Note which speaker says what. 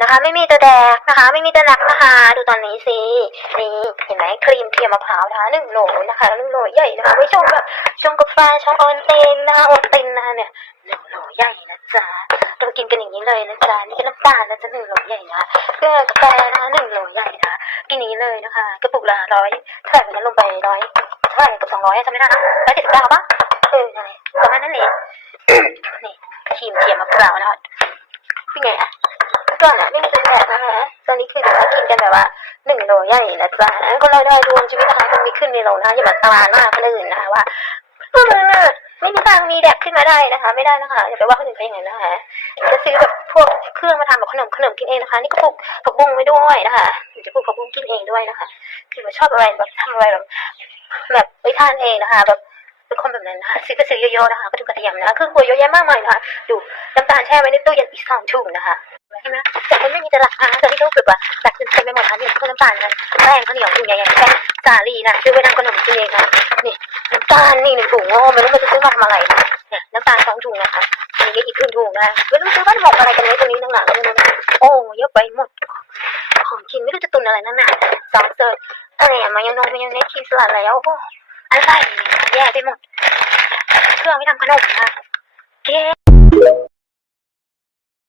Speaker 1: นะคะ ไม่มีตัวแดกนะคะ ไม่มีตัวหนักนะคะ ดูตอนนี้สินี่เห็นไหมครีมเทียมมะพร้าวนะคะหนึ่งโหลนะคะหนึ่งโหลใหญ่นะคะไว้ชงแบบชงกาแฟชงโอวัลตินนะคะโอวัลตินนะคะเนี่ยหนึ่งโหลใหญ่นะจ๊ะเรากินกันอย่างนี้เลยนะจ๊ะนี่เป็นน้ำตาลนะจ๊ะหนึ่งโหลใหญ่นะเพื่อกาแฟนะคะหนึ่งโหลใหญ่นะกินอย่างนี้เลยนะคะกระปุกละร้อยเท่าไหร่วันนั้นลงไปร้อยเท่าไหร่เกับสองร้อยจำไม่ได้นะร้อยเจ็ดสิบเก้าปะเออนั่นแหละประมาณนั้นเองนี่ครีมเทียมมะพร้าวนะคะเป็นไงอะ กันแบบว่าหนึ่งโลใหญ่นะจ๊ะคนเราได้ดวงชีวิตนะคะมันมีขึ้นมีลงนะคะอย่ามาตาหน้าคนอื่นนะคะว่าเออไม่มีทางมีแดกขึ้นมาได้นะคะ ไม่ได้นะคะอย่าไปว่าคนอื่นเขาอย่างนั้นนะคะจะซื้อแบบพวกเครื่องมาทำแบบขนมขนมกินเองนะคะ นี่ก็ปลูกผักบุ้งไว้ด้วยนะคะจะปลูกผักบุ้งกินเองด้วยนะคะ คือว่าชอบอะไรแบบทำอะไรแบบแบบไปทานเองนะคะ แบบเป็นคนแบบนั้นนะคะซื้อก็ซื้อเยอะๆนะคะกระถุงกระเทียมนะคะเครื่องครัวเยอะแยะมากมายนะคะดูน้ำตาลแช่ไว้ในตู้เย็นอีกสองถุงนะคะใช่ไหมแต่มันไม่มีตลักนะคะตอนนี้ก็รู้สึกว่า หลักเต็มไปหมดค่ะนี่ยพวกน้ำตาลนะแป้งข้าวเหนียวถุงใหญ่ๆแป้งสาลีนะซื้อไว้ทำขนมกินเองค่ะนี่น้ำตาลนี่หนึ่งถุงโอ้ไม่รู้จะซื้อมาทำอะไรนะเนี่ยน้ำตาลสองถุงนะคะอันนี้อีกครึ่งถุงนะไม่รู้ซื้อบ้านหกอะไรกันไว้ตรงนี้ตั้งหลังก็ไม่รู้นะโอ้เยอะไปหมดของกินไม่รู้จะตุนอะไรนั่นน่ะซอสเซิร์อะไรอะมายองนงมายองเนสชีสลัดแล้วโอ้อะไรแย่ไปหมดเครื่องไม่ทำขนมนะเก